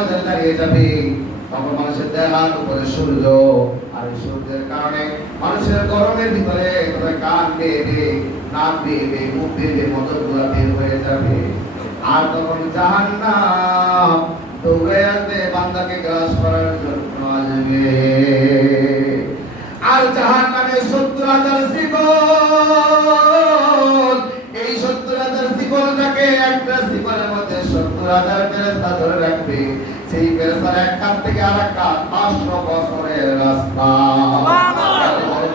ময়দানে দাঁড়িয়ে যাবে, তখন মানুষের দেহার উপরে সূর্য, আর এই সূর্যের কারণে মানুষের গরমের ভিতরে কান বেয়ে নাক বেয়ে মুখ বেয়ে মদতগুলা বের হয়ে যাবে। আর তখন জাহান্নাম দৌড়ে আসবে বান্দাকে গ্রাস করার জন্য আসবে। আর জাহান্নামে 70,000 শিকল, এই 70,000 শিকলটাকে একটা শিকলের মধ্যে 70,000 ফেরেশতা ধরে রাখবে। সেই ফেরেশতার এক কাঁধ থেকে আরেক কাঁধ 500 বছরের রাস্তা।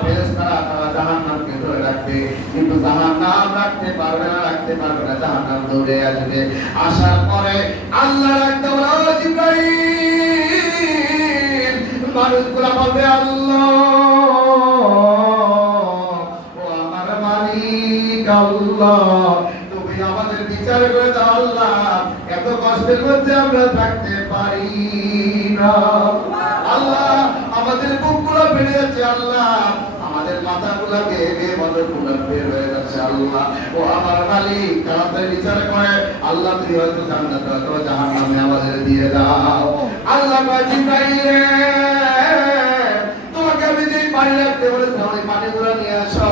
ফেরেশতারা তারা জাহান্নামকে ধরে রাখবে, কিন্তু জাহান্নাম রাখতে পারবে না, জাহান্নাম দৌড়ে আসবে। আসার পরে আল্লাহ ডাকতে বলে, ও জিবরাইল, মানুষগুলা বলবে, আল্লাহ, ও আমার মালিক আল্লাহ, তুমি আমাদের বিচার করে দাও আল্লাহ, এত কষ্টের মধ্যে আমরা থাকতে পারি না আল্লাহ, আমাদের বুকগুলো বেড়ে যাচ্ছে আল্লাহ, আমাদের মাথাগুলো বেয়ে মদতগুলো বের হয়ে যাচ্ছে আল্লাহ, ও আমার মালিক, তাড়াতাড়ি বিচার করে আল্লাহ, তুমি হয়তো জান্নাতে অথবা জাহান্নামে আমাদের দিয়ে দাও। আল্লাহ কয়, জিবরাইল রে, তোমাকে আমি যে পানি রাখতে বলেছিলাম ওই পানিগুলো নিয়ে আসো।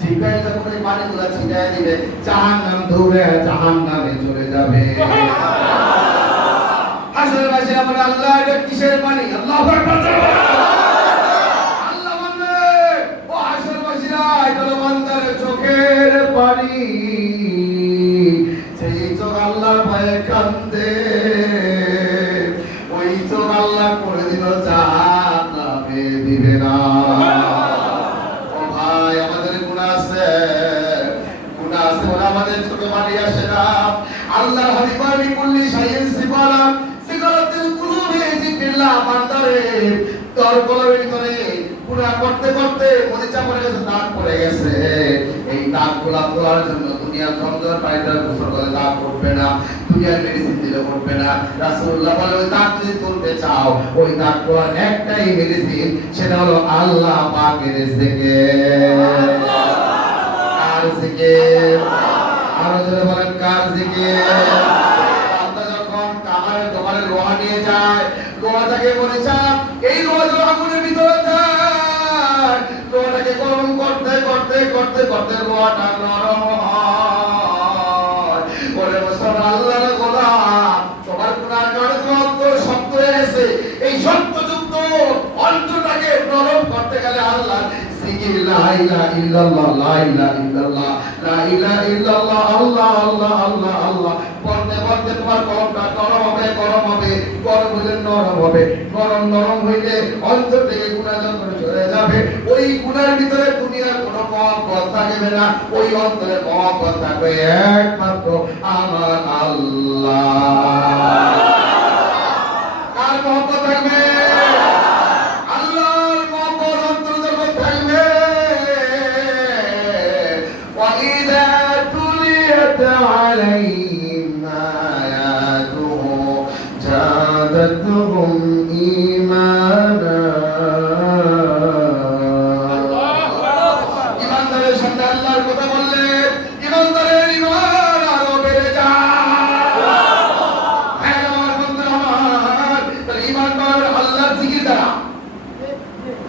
জিবরাইল যখন ওই পানিগুলো ছিটায় দিবে, জাহান্নাম দৌড়ে জাহান্নামে চলে যাবে। হাসরের মাঝে আমরা, আল্লাহ এটা কিসের পানি? আল্লাহু আকবার। আল্লাহ বলবে, ও হাসরের মাঝিরা, এটা হলো বান্দার চোখের পানি। সেই চোখ আল্লাহর ভয়ে কান্দে, ওই চোখ আল্লাহ করে দিল জাহান্নামে দিবে না। ও ভাই, আমাদের গুনাহ আছে বলে আমাদের চোখে পানি আসে না। আল্লাহর হাবিব বলেন, কুল্লি শাইইন সিফারা সিগারাতুল কুলুবি জিকিল্লাহ, বান্দারে তোর কলবের ভিতরে গুনাহ করতে করতে মরিচা পড়ে গেছে, দাগ পড়ে গেছে। এই দাগগুলা তোলার জন্য দুনিয়ার জমজমের পানিটা গোসল করে দাগ পড়বে না, দুনিয়ার মেডিসিন দিলে পড়বে না। রাসূলুল্লাহ বলে, ওই দাগ যদি তুলতে চাও, ওই দাগ তোলার একটাই মেডিসিন, সেটা হলো আল্লাহ পাকের জিকির। কার জিকির? আরো জোরে বলেন, কার জিকির? বান্দা যখন কামারের দোকানে লোহা নিয়ে যায়, লোহাটাকে মরিচা, এই লোহা যখন আগুনের ভিতরে যায়, লোহাটাকে গরম করতে করতে করতে করতে লোহাটা নরম হয়। বলে, মুসলমান আল্লাহর গোলাম, তোমার গুনার কারণে তোমার অন্তর শক্ত হয়ে গেছে, এই শক্তযুক্ত অন্তরটাকে নরম করতে গেলে আল্লাহ জিকির, লা ইলাহা ইল্লাল্লাহ, লা ইলাহা ইল্লাল্লাহ, লা ইলাহা ইল্লাল্লাহ, আল্লাহ আল্লাহ আল্লাহ আল্লাহ বলতে বলতে তোমার কলবটা নরম হবে, গরম হবে, গরম হইলে নরম হবে, নরম হইলে অন্তর থেকে গুনাহ যন্ত্রণা চলে যাবে। ওই গুনার ভিতরে দুনিয়ার কোনো মহব্বত থাকবে না, ওই অন্তরে মহব্বত থাকবে একমাত্র আমার আল্লাহ। কার মহব্বত থাকবে? আল্লাহর মহব্বত অন্তরে যখন থাকবে, وَإِذَا تُلِيَتْ عَلَيْهِمْ آيَاتُهُ زَادَتْهُمْ إِيمَانًا। ইমানদারের সাথে আল্লাহর কথা বললে ইমানদারের ঈমান আরো বেড়ে যায়। হ্যাঁ আমার বন্ধুরা আমার, তাহলে ঈমান পাওয়ার আল্লাহর জিকির দ্বারা।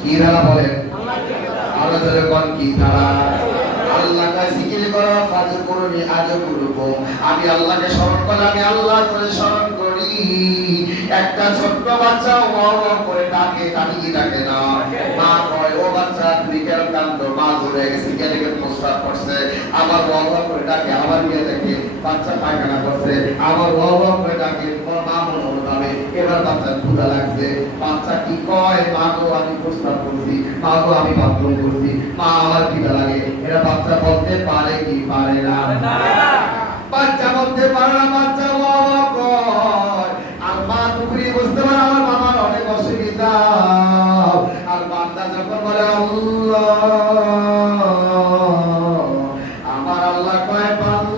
কি দ্বারা বলেন? আরো জোরে বলেন, কি দ্বারা? আল্লাহ কা জিকির করো, ফাজর করুনি আজ করব। আমি আল্লাহকে স্মরণ করলে আমি আল্লাহ করে স্মরণ করি। একটা ছোট্ট বাচ্চা ওয়া করে ডাকে, কি ডাকে না, মা কয়, ও বাচ্চা তুমি কেন কাঁদো? মা ধরে গেছে, কেন প্রস্তাব করছে, আবার ওয়া করে ডাকে, আবার গিয়ে দেখে বাচ্চা পায়খানা করছে, আবার ওয়া করে ডাকে, মা মনে মনে ভাবে এবার বাচ্চার ক্ষুধা লাগছে। বাচ্চা কি কয়? মা গো আমি প্রস্তাব করছি, মা গো আমি বাথরুম করছি, মা আমার খিদা লাগে। এরা বাচ্চা বলতে পারে কি পারে না? বাচ্চা বলতে পারে না, বাচ্চা ওয়া কয়। আর মা টুকরি বুঝতে পারে আমার বাবার অনেক অসুবিধা। আর বান্দা যখন বলে আল্লাহ, আমার আল্লাহ কয় বান্দা।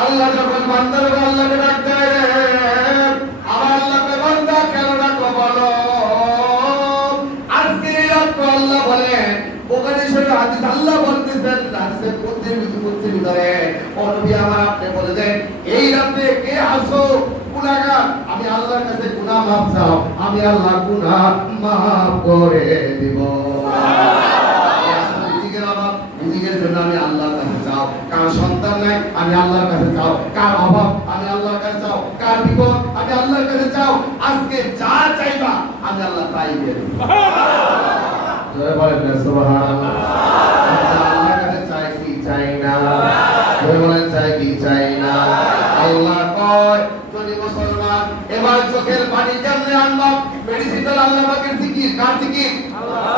আল্লাহ যখন বান্দার আল্লাহকে ডাক দেয়, আমার আল্লাহকে বান্দা কেন ডাকো বলো? আজকে রাত আল্লাহ বলেন, বুখারী শরীফ হাদিস, আল্লাহ বলতেছেন, ভিতরে ও নবী আমার আপনি বলে দেন এই রাতে কে আসো গুনাহগার আমি আল্লাহর কাছে গুনাহ মাফ চাও আমি আল্লাহ গুনাহ মাফ করে দেব নিজের জন্য আমি আল্লাহর কাছে চাও কার সন্তান নাই আমি আল্লাহর কাছে চাও কার অভাব আমি আল্লাহর কাছে চাও কার বিপদ আমি আল্লাহর কাছে চাও আজকে যা চাইবা আমি আল্লাহ তাই দেব জয় বলেন সুবহানাল্লাহ আল্লাহর কাছে চাই কি চাই না জয় বলেন চাই কি চাই না আল্লাহ কয় যদি মুসলমান এবার চোখের পানি কেমনে আনবা মেডিসিন আল্লাহ পাকের জিকির কার জিকির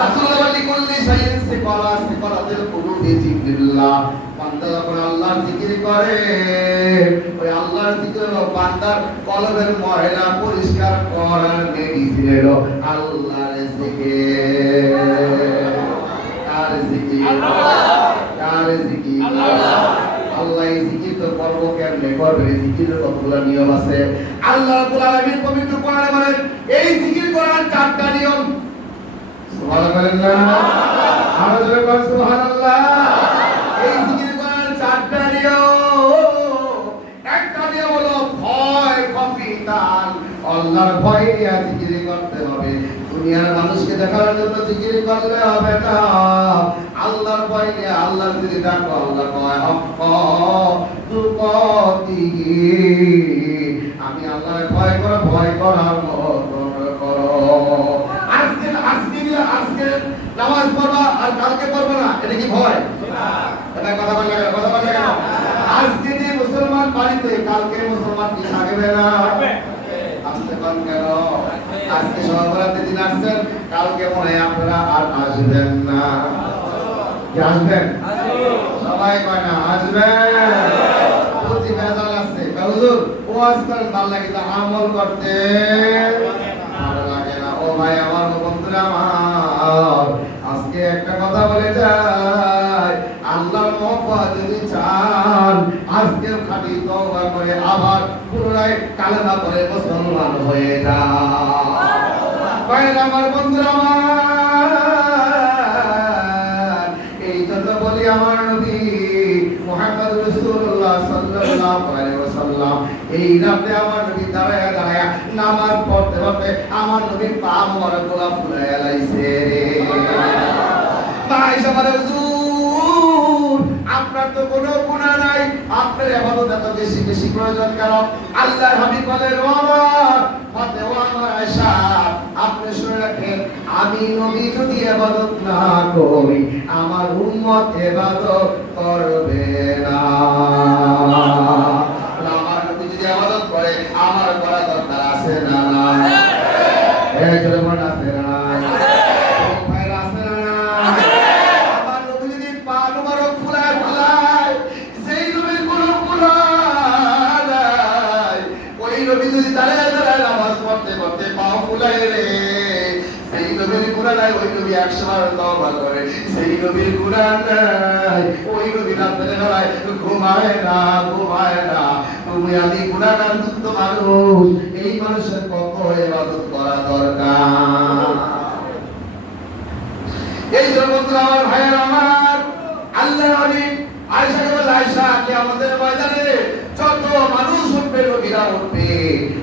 রাসূলুল্লাহ বলি কুল্লি শাইইন সিফারাতিল কুলুবি জিকিরুল্লাহ বান্দা যখন আল্লাহর জিকির করে ওই আল্লাহর জিকির বান্দার কলবের ময়লা পরিষ্কার করার মেডিসিন হলো আল্লাহর জিকির কার জিকির কার জিকির আল্লাহ এই জিকির তো করব কেমনে করবে জিকিরের কতগুলো নিয়ম আছে আল্লাহ রাব্বুল আলামিন পবিত্র কোরআনে বলেন এই জিকির করার চারটা নিয়ম সুবহানাল্লাহ আমরা জোরে বল সুবহানাল্লাহ এই জিকির করার চারটা নিয়ম একটা নিয়ম হলো ভয় কফিতান আল্লাহর ভয় নিয়ে জিকির করতে হবে দুনিয়ার মানুষকে দেখার জন্য জিকির করলে হবে না আল্লাহর ভয় নিয়ে আল্লাহর যদি ডাকো আল্লাহ কয় হক তুকতি আমি আল্লাহর ভয় করার মতো করো আজকে নামাজ পড়বা আর কালকে পড়বা না এটা কি ভয় না এটা কথা বলে কেন আজকে যে মুসলমান বাড়িতে কালকে মুসলমান কি থাকবে না আসতে পারেন কেন আজকে সহবরাতে দিন আসছেন কালকে মনে হয় আপনারা আর আসবেন না কি আসবেন সবাই কয় না আসবেন প্রতি বেজাল আছে হুজুর ওয়াজ করেন ভালো লাগে তা আমল করতে ভালো লাগে না ও ভাই আমার বন্ধুরা আমার আজকে একটা কথা বলে যাই আল্লাহর মহব্বত যদি চান আজকে খালি তওবা করে আবার পুনরায় কালেমা পড়ে মুসলমান হয়ে যান ভাই আমার বন্ধুরা আমার এই জন্য বলি আমার নবী মুহাম্মদ রাসূলুল্লাহ সাল্লাল্লাহু আলাইহি ওয়াসাল্লাম এই রাতে আমার নবী দাঁড়ায়া নামাজ পড়তে পড়তে আমার নবী পা মোবারকগুলো ফুলায়া লাইছে ভাই সবার হুজুর আপনার তো কোনো গুনাহ নাই আপনার ইবাদত এত বেশি বেশি প্রয়োজন কেন আল্লাহর হাবিব বলেন ও আমার ফাতেওয়া আমার আয়েশা আপনি শুনে রাখেন আমি নবী যদি ইবাদত না করি আমার উম্মত ইবাদত করবে না আমার নবী যদি ইবাদত করে আমার করা দরকার আছে না না এই জন্য মনে আছে না ওই নবী 100 বার তওবা করে সেই নবীর কুরআন নাই ওই নবী রাতের বেলায় ঘুমায় না তুমি আমি গুনাহগার যুক্ত মানুষ এই মানুষের কত ইবাদত করা দরকার এই জন্য বন্ধুরা আমার ভাইয়েরা আমার আল্লাহর হাবিব আয়েশাকে বলে আয়েশা কিয়ামতের ময়দানে যত মানুষ উঠবে নবীরা উঠবে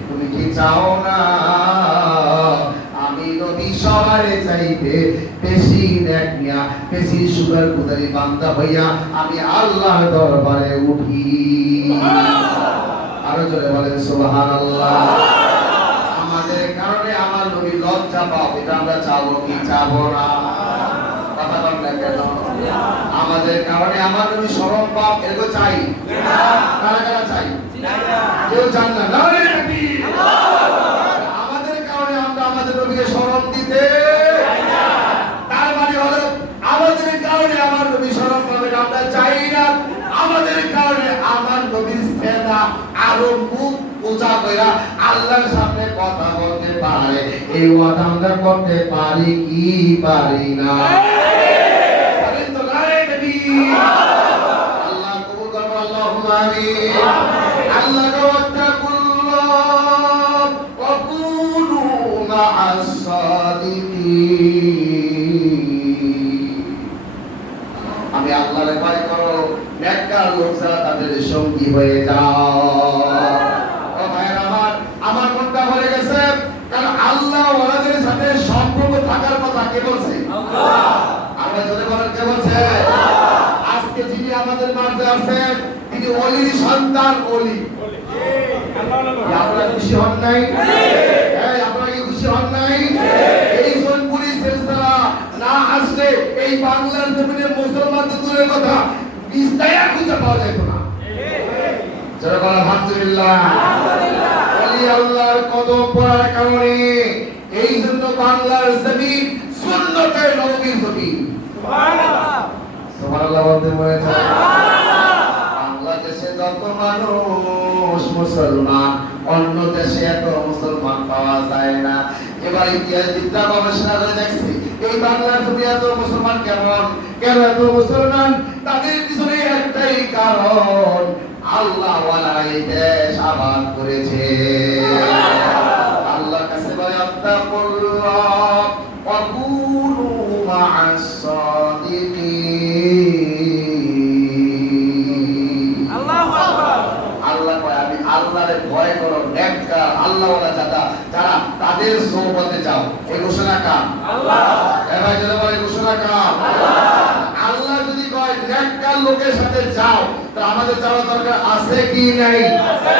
তুমি কি চাও না সবারে চাইতে বেশি নেক নিয়া বেশি সুগার কুদারি বান্দা হইয়া আমি আল্লাহর দরবারে উঠি আরো জোরে বলেন সুবহানাল্লাহ আমাদের কারণে আমার নবী লজ্জা পাও এটা আমরা চাবো কি চাবো না কথা বলেন কেন আমাদের কারণে আমার নবী শরম পাপ এগুলো চাই না কারা কারা চাই না কেউ চান না নারে তাকবীর আমাদের নবীকে শরম দিতে তার মানে হলো আমাদের কারণে আমার নবী শরম পাবে আমরা চাই না আমাদের কারণে আমার নবীর সেনা আরো মুখ পূজা কইরা আল্লাহর সামনে কথা বলতে পারে এই ওয়াদা আমরা করতে পারি কি পারি না বলেন তো নারে নবী আল্লাহ কবুল করুন আল্লাহুম্মা আমিন আল্লাহ আমি আল্লাহরে ভয় করো নেককার লোক যারা তাদের সঙ্গী হয়ে যাও। ও ভাইরা আমার মনটা ভরে গেছে, কারণ আল্লাহ ওয়ালাদের সাথে সম্পর্ক থাকার কথা কে বলছে? আল্লাহ। আমরা যদি বলেন কে বলছে? আজকে যিনি আমাদের মাঝে আছেন তিনি ওলির সন্তান, ওলি। আপনারা খুশি হন নাই? আপনারা কি খুশি হন নাই? এই সোনপুরি সিলসিলা না আসলে এই বাংলার জমিনে মুসলমানদের দূরের কথা বিস্তায়া খুঁজে পাওয়া যেত না। যারা বলেন আলহামদুলিল্লাহ। ওলি আল্লাহর কদম পড়ার কারণে এই জন্য বাংলার জমিন সুন্নতে নবীর জমিন। সুবহানাল্লাহ। সুবহানাল্লাহ বলতে মনে চায়। বাংলাদেশে যত মানুষ মুসলমান, অন্য দেশে এত মুসলমান পাওয়া যায় না। এবার ইতিহাসবিদরা গবেষণা করে দেখছে এই বাংলার জমিনে এত মুসলমান কেন এত মুসলমান? তাদের পিছনে একটাই কারণ, আল্লাহ ওয়ালা এই দেশ আবাদ করেছে। আল্লাহ কাছে বলে আত্তাকুল্লাহ ওয়া কুনু মা'আস সাদিকিন। আল্লাহু আকবার। আল্লাহ কয় আমি আল্লাহরে ভয় করো, নেককার আল্লাহ ওয়ালা যারা তাদের সোহবতে যাও। এই ঘোষণা কার? আল্লাহ। এবার যারা বলে ঘোষণা কার? আল্লাহ। আল্লাহ যদি কয় নেককার লোকের সাথে যাও, তো আমাদের যাওয়া দরকার আছে কি নাই? আছে।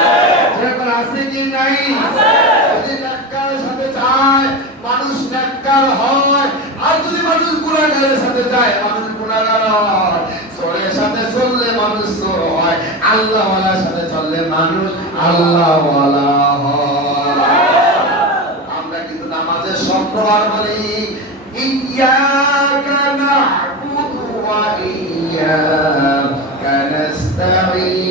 যেরকম আছে কি নাই? আছে। যদি নেককারের সাথে যায় মানুষ নেককার হয়, আর যদি মানুষ গুনাহগারের সাথে যায় মানুষ গুনাহগার হয়। চোরের সাথে চললে মানুষ চোর হয়, আল্লাহ ওয়ালার সাথে চললে মানুষ আল্লাহ ওয়ালা হয়। আমরা কিন্তু নামাজের শব্দবার বলি ইয়্যাকা না'বুদু ওয়া ইয়্যাকা নাস্তাঈন।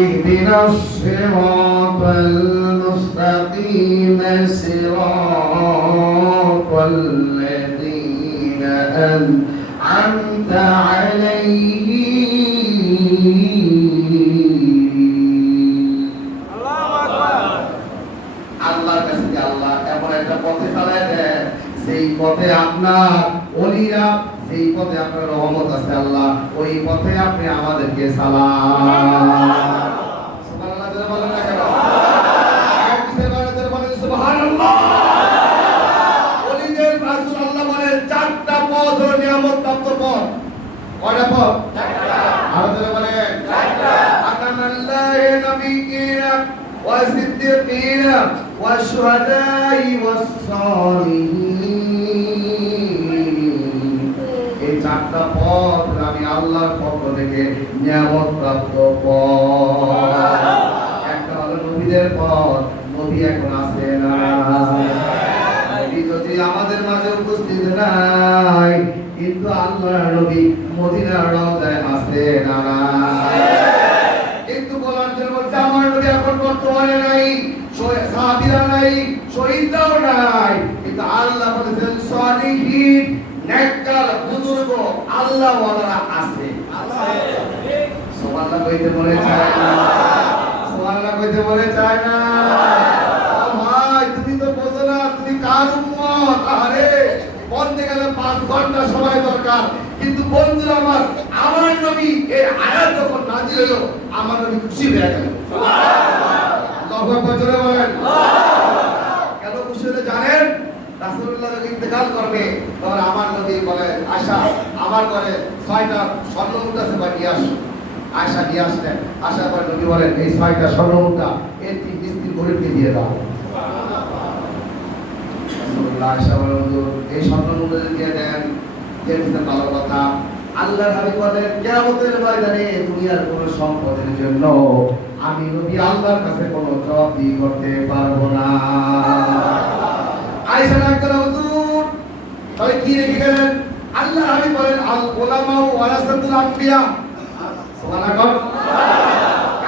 ইহদিনাস সিরাতাল মুস্তাকিম সিরাতাল লাযীনা আন'আমতা আলাইহিম। আল্লাহু আকবার। আল্লাহর কাছে আল্লাহ এমন একটা পথে চালায় দেন, সেই পথে আপনার ওলিরা, সেই পথে আপনার রহমত আছে আল্লাহ, ওই পথে আপনি আমাদেরকে সালাম। সুবহানাল্লাহ যারা বলেন না কেন? সুবহানাল্লাহ। ওলিদের রাসূল আল্লাহ বলেন চারটা পথ হলো নিয়ামত প্রাপ্ত পথ। কয়টা পথ? চারটা। আর যারা বলেন চারটা। আকানাল্লাহি নবিয়্যিনা ওয়া সিদ্দিকিনা ওয়া শুহাদাই ওয়াস সালিহিন। এই চারটা পথ আমি আল্লাহর পক্ষ থেকে নিয়ামত প্রাপ্ত পথ। একটা হলো নবীদের পথ, নবী এখন আছে না। নবী যদি আমাদের মাঝে উপস্থিত নাই, কিন্তু আল্লাহর নবী মদিনার রওজায় আছে না। কিন্তু বলার জন্য বলছে আমার নবী এখন বর্তমানে নাই, সাহাবীরা নাই, শহীদরাও নাই, কিন্তু আল্লাহ বলেছেন সালিহিন নেককার বুজুর্গ আল্লাহ ওয়ালারা আছে। সুবহানাল্লাহ কইতে মনে চায় না? সুবহানাল্লাহ কইতে মনে চায় না? ভাই তুমি তো বোঝো না তুমি কার উম্মত। আরে বলতে গেলে 5 ঘন্টা সময় দরকার, কিন্তু বন্ধুরা আমার নবী এই আয়াত যখন নাযিল হলো আমার নবী খুশি হয়ে গেল। সুবহানাল্লাহ। আল্লাহু আকবার জোরে বলেন। কেন খুশি হলে জানেন? রাসূলুল্লাহ যখন ইন্তেকাল করবে তখন আমার নবী বলেন আয়েশা আমার ঘরে 6টা স্বর্ণ মুদ্রা আছে, নিয়ে আসো। আয়েশা নিয়ে আসলেন, আসার পর নবী বলেন এই 6টা স্বর্ণ মুদ্রা এর 3 মিস্ত্রি গরিবকে দিয়ে দাও। রাসূলুল্লাহ আয়েশা বলেন হুজুর এই স্বর্ণ মুদ্রা দিয়ে দেন, দেখছেন ভালো কথা। আল্লাহর হাবিব বলেন কিয়ামতের ময়দানে দুনিয়ার কোন সম্পদের জন্য আমি নবী আল্লাহর কাছে কোনো জবাবদিহি করতে পারবো না। আয়েশা ডাক্তার হুজুর তাহলে কি রেখে গেলেন? আল্লাহর হাবিব বলেন আল উলামা ওয়ারাসাতুল আম্বিয়া। সুবহানাল্লাহ।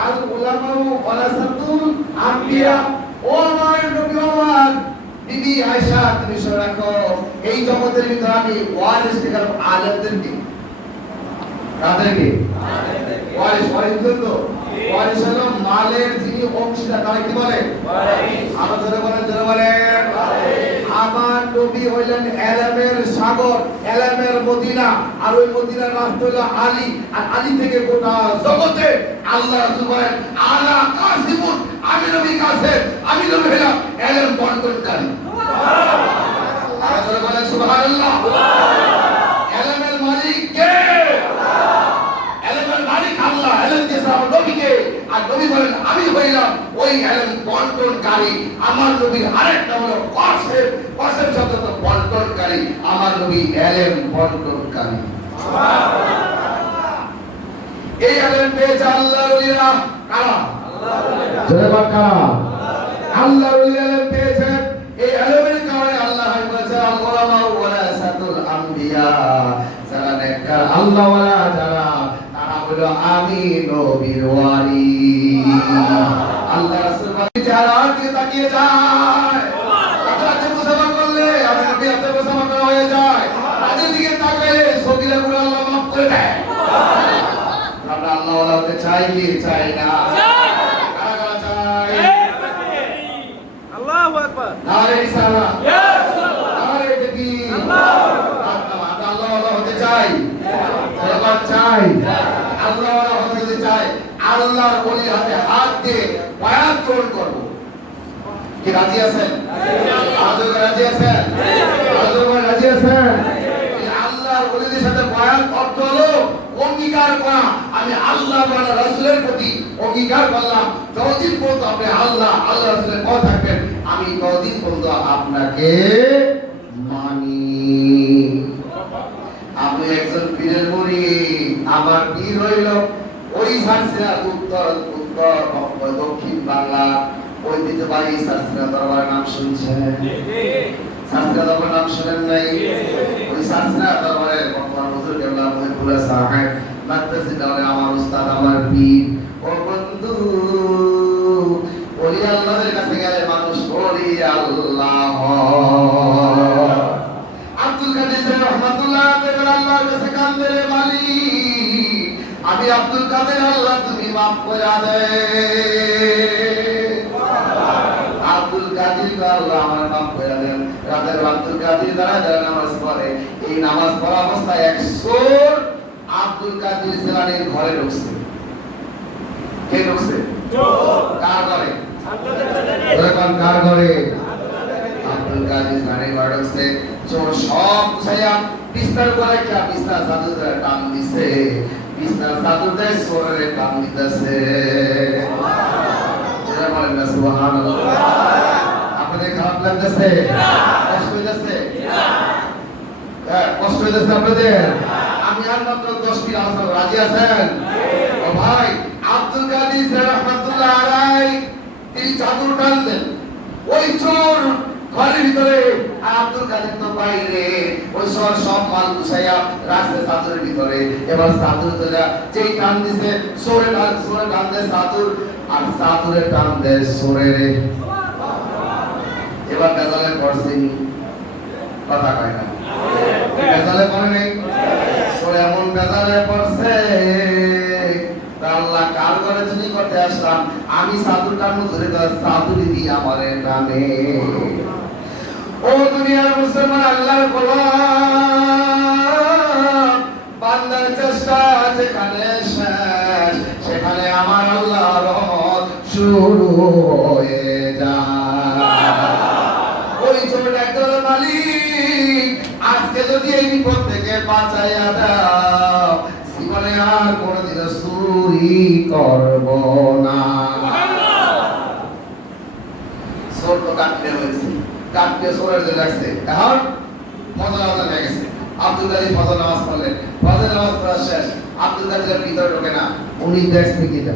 আল উলামা ওয়ারাসাতুল আম্বিয়া। ও আমার নবী আমার বিবি আয়েশা তুমি শুনে রাখো এই জগতের ভিতরে আমি ওয়ারিস দেখার আলেমদেরকে কাদেরকে? ওয়ারিস। ওয়ারিস তো ওয়ারিস হলো মালের যিনি অংশীদার, তারা কি বলে? ওয়ারিস। আরো জোরে বলেন, জোরে বলেন। আমার নবী হইলেন এলেমের সাগর, এলেমের মদিনা, আর ওই মদিনার রাস্তা হলো আলী, আর আলী থেকে গোটা জগতে আল্লাহ রাসূল বলেন আলা কাসিমুন, আমি নবী কাসেম, আমি নবী হলাম এলেম বন্টনকারী। সুবহানাল্লাহ, আর বলেন সুবহানাল্লাহ। এলেমের মালিক কে? এলেমের মালিক আল্লাহ, এলেম দিয়েছে আমার নবীকে, আর নবী বলেন আমি হইলাম ওই এলেম বন্টনকারী। আমার নবীর আরেকটা হলো কাসেম, কাসেম শব্দ তো বন্টনকারী, আমার নবী এলেম বন্টনকারী। এই এলেম পেয়েছে আল্লাহর ওলিরা, কারা? জোরে বল কারা? আল্লাহর ওলি এলেম পেয়েছেন। এই এলেমের কারণে আল্লাহ বলেছে আল উলামা ওয়ারাসাতুল আম্বিয়া, যারা নেককার আল্লাহ ওয়ালা যারা, তারা হলো আমি নবীর ওয়ারিস। আল্লাহ রাসূল যারা দিকে তাকিয়ে যায়, তাকে মুসাফা করলে আমি নবী হাতে মুসাফা করা হয়ে যায়, তাদের দিকে তাকালে সগীরাগুলো আল্লাহ মাফ করে দেয়। আমরা আল্লাহ ওয়ালা হতে চাই কি চাই না? কারা কারা চাই? আল্লাহু আকবার, নারে রিসালাত, ইয়া সাল্লাল্লাহ, নারে তাকবীর, আল্লাহু আকবার। আমরা আল্লাহ ওয়ালা হতে চাই, সবার চাই, আল্লাহ ওয়ালা হতে চাই। আল্লাহর ওলির হাতে হাত দিয়ে বায়াত গ্রহণ করব। কি রাজি আছেন? আজও রাজি আছেন? আজও রাজি আছেন? এই আল্লাহর ওলিদের সাথে বায়াত অর্থ হলো অঙ্গীকার করা, আমি আল্লাহ ওয়ালা রাসূলের প্রতি অঙ্গীকার করলাম যতদিন পর্যন্ত আপনি আল্লাহ আল্লাহ রাসূলের পথ থাকবেন, আমি ততদিন পর্যন্ত আপনাকে মানি। আপনি একজন পীরের মুরিদ, আমার পীর হইল ওই সারসিনা উত্তর উত্তর দক্ষিণ বাংলা ঐতিহ্যবাহী সারসিনা দরবার নাম শুনছেন? সারসিনা দরবার নাম শুনেন নাই? ওই সারসিনা দরবারের বর্তমান হুজুর কেবলা মহিবুল্লাহ সাহেব মাদ্রাসা দাওরে আমার উস্তাদ, আমার পীর। ও বন্ধু, ওলি আল্লাহর কাছে গেলে মানুষ ওলি আল্লাহ হয়। আব্দুল কাদের রহমাতুল্লাহ আল্লাহর কাছে কান্দে, রে মালিক আমি আব্দুল কাদের, আল্লাহ তুমি মাফ করে দে। আব্দুল কাদের আল্লাহ আমার মাফ করে দেন। রাতের আব্দুল কাদের দ্বারা যারা নামাজ পড়ে, এই নামাজ পড়া অবস্থায় এক চোর আব্দুল কাদের জিলানীর ঘরে ঢুকছে। কে ঢুকছে? চোর। কার ঘরে? কার ঘরে? আব্দুল কাদের জিলানীর ঘরে ঢুকছে। চোর সব গুছাইয়া বিস্তার করে একটা বিস্তার চাদর টান দিছে, বিস্তার চাদর দিয়ে চোরের টান দিতেছে। যেটা বলেন না সুবহানাল্লাহ। আপনাদের খারাপ লাগতেছে? কষ্ট হইতেছে? কষ্ট হইতেছে আপনাদের? আমি আর মাত্র 10 মিনিট আসলে রাজি আছেন? ও ভাই, আব্দুল কাদের রহমাতুল্লাহ আলাইহি তিনি চাদর টানতেন, ওই চোর ঘরের ভিতরে, আর আব্দুল কাদের তো বাইরে, ওই সব মাল গুছাইয়া রাখছে চাদরের ভিতরে। এবার চাদর তোলা যেই টান দিছে, চোরে টান দেয় চাদর, আর চাদরে টান দেয় চোরের। এবার গাজালে পড়ছেনি, কথা কয় না, গাজালে পড়ে নেই, চোরে এমন গাজালে পড়ছে, আল্লাহ কার ঘরে চুরি করতে আসলাম, আমি চাদর টানো ধরে চাদুরি দিয়ে আমারে টানে। ও দুনিয়ার মুসলমান, আল্লাহর গোলাম, বান্দার চেষ্টা যেখানে শেষ, সেখানে আমার আল্লাহর রহমত শুরু হয়ে যায়। ওই ছোট একদল মালিক, আজকে যদি এই বিপদ থেকে বাঁচাইয়া দাও, জীবনে আর কোনদিন চুরি করব না। চোর তো কাটতে হয়েছে, কাটতে চোরের যে লাগছে, এখন ফজর আজান হয়ে গেছে। আব্দুল কাদের ফজর নামাজ পড়লেন, ফজর নামাজ পড়া শেষ, আব্দুল কাদের ভিতরে ঢোকে না, উনি দেখছে কিনা?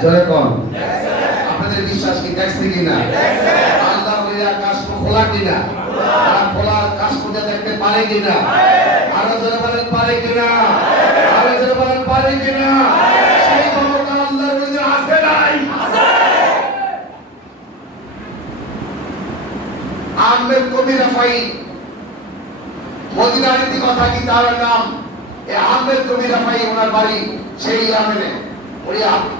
জোরে কোন? আপনাদের বিশ্বাস কি দেখছে কিনা? আল্লাহ ওলিরা কাশফ খোলা কিনা? আর খোলা কাশফ দেখতে পারে কিনা? আরো জোরে বলেন পারে কিনা? আরো জোরে বলেন পারে কিনা? সেই ক্ষমতা আল্লাহর ওলিদের আছে নাই? আছে। আহমেদ কবি রাফাই, মদিনার কথা কি তার নাম? এই আহমেদ কবি রাফাই, ওনার বাড়ি সেই ইয়ামেনে।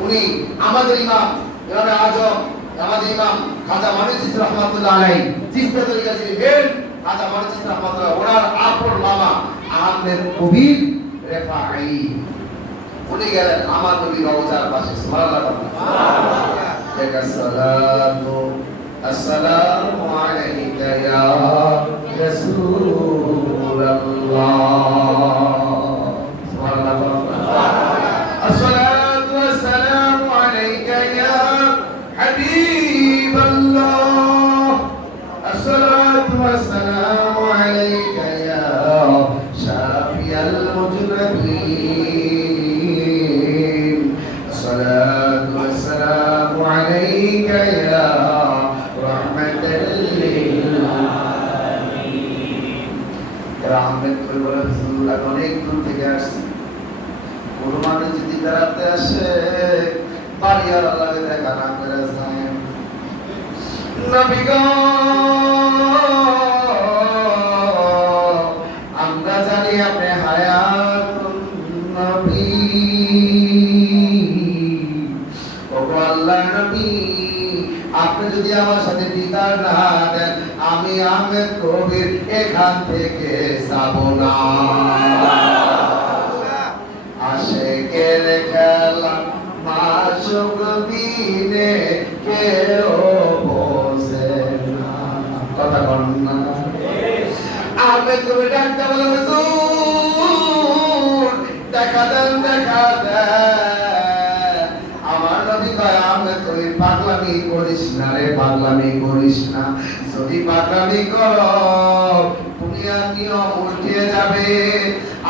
উনি আমাদের ইমাম ইমামে আজম আমাদের ইমাম খাজা মানিক চিশতি রহমাতুল্লাহ আলাইহি চিশতি তরিকা যিনি মেন খাজা মানিক চিশতি রহমাতুল্লাহ ওনার আপন মামা আহমেদ কবির রেফাঈ উনি গেলেন আমার নবীর রওজার পাশে সুবহানাল্লাহ সালাতু আসসালামু আলাইকা ইয়া রাসূলুল্লাহ সুবহানাল্লাহ আসসালাতু আসসালামু আলাইকা ইয়া হাবিবাল্লাহ আসসালাতু আসসালামু আলাইকা ইয়া শাফিয়াল মুজরিমিন আসসালাতু আসসালামু আলাইকা ইয়া রাহমাতাল লিল আলামিন। আহমেদ কবির রাসূলুল্লাহ অনেক দূর থেকে আসছে। কোন মানুষ যদি বেড়াতে আসে বাড়ি আর আল্লাহকে দেখা না করে যায় নবী গো আমরা জানি আপনি হায়াতুন নবী ওগো আল্লাহর নবী আপনি যদি আমার সাথে দিদার না দেন আমি আহমেদ কবির এখান থেকে যাব না। আশিকের খেলা মাসুক দিনে কেউ বোঝে না কথা বল না আহমেদ কবির ডাকতে বলে হুজুর দেখা দেন আমার নবী কয় আহমেদ কবির পাগলামি করিস না রে পাগলামি করিস না যদি পাগলামি করো দুনিয়ার নিয়ম উল্টে যাবে।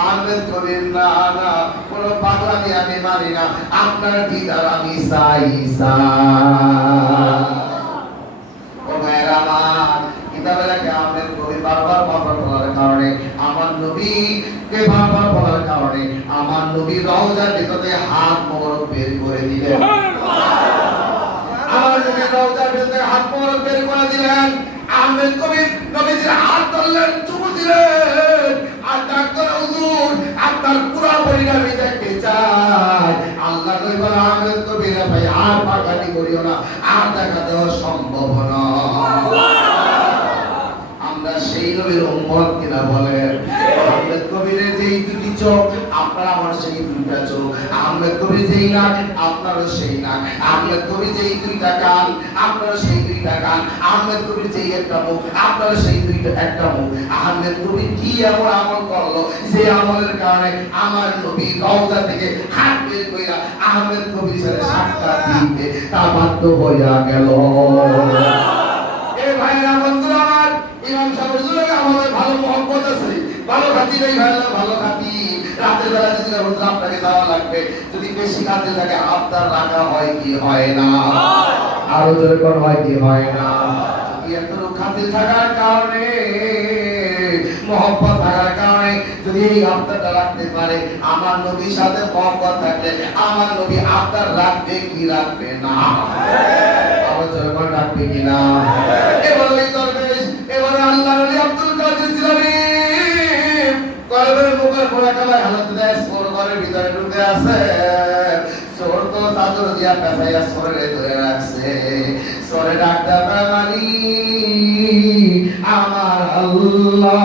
আহমেদ কবির না না কোন পাগলামি আমি মানি না আপনার দিদার আমি চাই ও ভাইরা আমার কিতাবে লেখা আহমেদ কবির বারবার কথা বলার কারণে আমার নবীকে বারবার বলার কারণে আমার নবী রওজার ভিতরে হাত মোবারক বের করে দিলেন। আমার নবী রওজার ভিতরে হাত মোবারক বের করে দিলেন। আহমেদ কবির নবীজির হাত ধরলেন চুমু দিলেন আর ডাক্তার হুজুর আপনার পুরো পরিণামী দেখতে চাই। আল্লাহ নবী বলে আহমেদ কবির ভাই আর পাকানি করিও না আর দেখা দেওয়া সম্ভব না। আমরা সেই নবীর উম্মত কিনা বলেন। আহমেদ কবিরের যেই দুটি চোখ আপনার আমার সেই দুইটা চোখ। আহমেদ কবির যেই নাক আপনারও সেই নাক। আহমেদ কবির যেই দুইটা কান আপনারও সেই দুইটা কান। আহমেদ কবির যেই একটা মুখ আপনারও সেই দুইটা একটা মুখ। আহমেদ কবির কি এমন আমল করলো যে আমলের কারণে আমার নবী রওজা থেকে হাত বের কইরা আহমেদ কবির সাথে সাক্ষাৎ দিতে তা বাধ্য হইয়া গেল। এ ভাইরা বন্ধুরা আমার ইমাম সাহেব হুজুরের আমাদের ভালো মহব্বত আছে ভালো খাতির এই ভাইরা ভালো খাতির রাতের বেলা যদি হুজুর আপনাকে যাওয়া লাগবে যদি বেশি খাতির লাগে আপনার রাখা হয় কি হয় না আরো জোরে কোন হয় কি হয় না যদি এত খাতির থাকার কারণে মহব্বত থাকার কারণে যদি এই আপনারটা রাখতে পারে আমার নবীর সাথে মহব্বত থাকলে আমার নবী আপনার রাখবে কি রাখবে না আরো জোরে কোন রাখবে কি না। এবারে দরবেশ এবারে আল্লাহর ওলি আব্দুল কাদের জিলানী কলবের মুখের পোড়া কালায় হালত দেয় সোর ঘরের ভিতরে ঢুকে আছে। সোর তো চাদর দিয়া পেছাইয়া সোরে ধরে রাখছে। সোরে ডাকতে পারি আমার আল্লাহ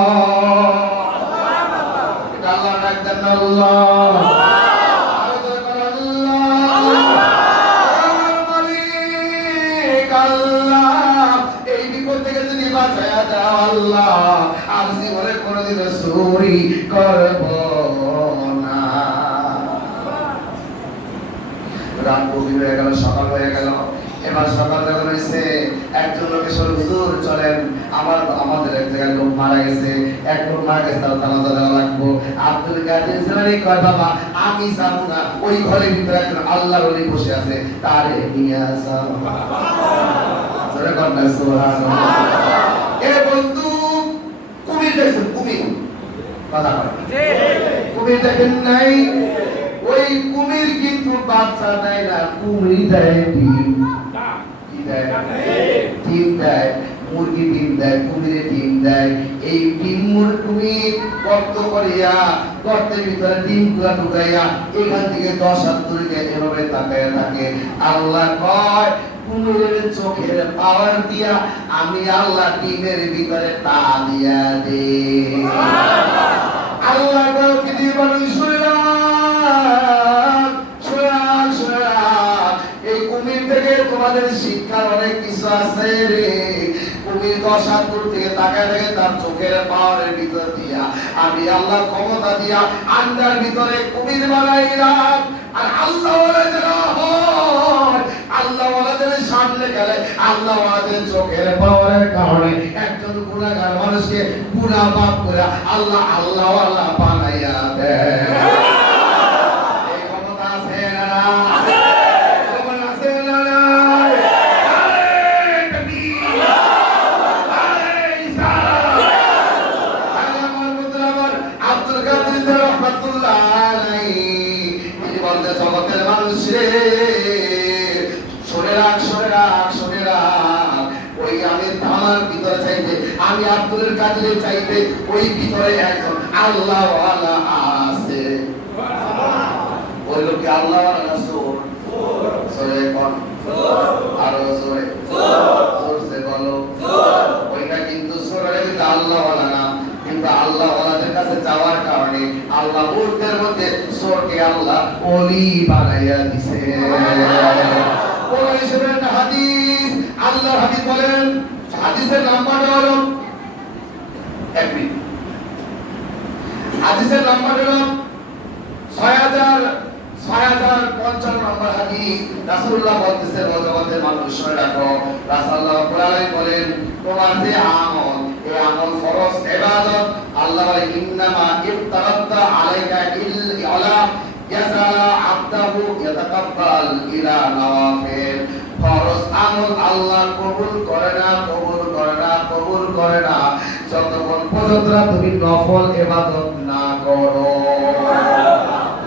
আল্লাহ ডাকতেন আল্লাহ আল্লাহ আর জীবনে কোনদিন চুরি করব না। রাত গভীর হয়ে গেল সকাল হয়ে গেল। এবার সকাল যখন হয়েছে একজন লোকের হুজুর চলেন আমাদের এক জায়গায় লোক মারা গেছে এক লোক মারা গেছে তার জানাজা দেওয়া লাগবো। আব্দুল কাদের জিলানী কয় বাবা আমি যাবো না ওই ঘরের ভিতরে একজন আল্লাহর ওলি বসে আছে তারে নিয়ে আসা জোরে কন্যা সুবহানাল্লাহ। এ বন্ধু কুমির দেখছেন কুমির কথা বলে কুমির দেখেন নাই ওই কুমির কিন্তু বাচ্চা দেয় না কুমির দেয় ডিম কি দেয় ডিম দেয় মুরগি ডিম দেয় কুমিরে ডিম দেয়। এই ডিম কুমির গর্ত করিয়া গর্তের ভিতরে ডিম গুলা ঢুকাইয়া এখান থেকে 10 হাত দূরে এভাবে তাকায় থাকে। আল্লাহ কয় কুমিরের চোখের পাওয়ার দিয়া আমি আল্লাহ টিমের ভিতরে তা দিয়া দে। আল্লাহ পৃথিবী মানুষ এই কুমির থেকে তোমাদের শিক্ষার অনেক কিছু আছে রে। কুমির 10 দূর থেকে তাকায় দেখে তার চোখের পাওয়ারের ভিতর দিয়া আমি আল্লাহ ক্ষমতা দিয়া আন্ডার ভিতরে কুমির বানাইলাম। আর আল্লাহ আল্লাহওয়ালাদের সামনে গেলে আল্লাহওয়ালাদের চোখের পাওয়ারের কারণে একজন গুনাহগার মানুষকে গুনাহ মাফ করে আল্লাহ আল্লাহওয়ালা বানাইয়া দেয়। এই ক্ষমতা আছে না? আছে। ক্ষমতা আছে না? আব্দুল কাদের রহমাতুল্লাহ আলাইহি তিনি বলতে জগতের মানুষ রে শুনে রাখ ওই আমি আমার ভিতরে চাইতে আমি আব্দুল কাদের চাইতে ওই ভিতরে একজন আল্লাহওয়ালা আছে। ওই লোকে আল্লাহওয়ালা না সোর? সোরে কোন? আরো সোরে সোরসে বলো। ওইটা কিন্তু সোরের ভিতরে আল্লাহওয়ালা না, কিন্তু আল্লাহওয়ালাদের কাছে যাওয়ার কারণে আল্লাহ মুহূর্তের মধ্যে সোরকে আল্লাহ ওলি বানাইয়া দিছে। একটা হাদিস আল্লাহর হাবিব বলেন, হাদিসের নাম্বারটা হলো হাদিসের নাম্বার হলো 6055 নম্বর হাদিস। রাসূলুল্লাহ বলতেছেন জগতের মানুষ শুনে রাখো, রাসূলুল্লাহ কোরআনে বলেন তোমার যে আমল এই আমল ফরজ ইবাদত আল্লাহ বলে ইন্নামা ইফতারাদা আলাইকা ইলা ইয়াসালা আবদাহু ইয়াতাকাব্বাল ইলা নওয়াফিল। ফরজ আমল আল্লাহ কবুল করে না যতক্ষণ পর্যন্ত তুমি নফল ইবাদত না করো।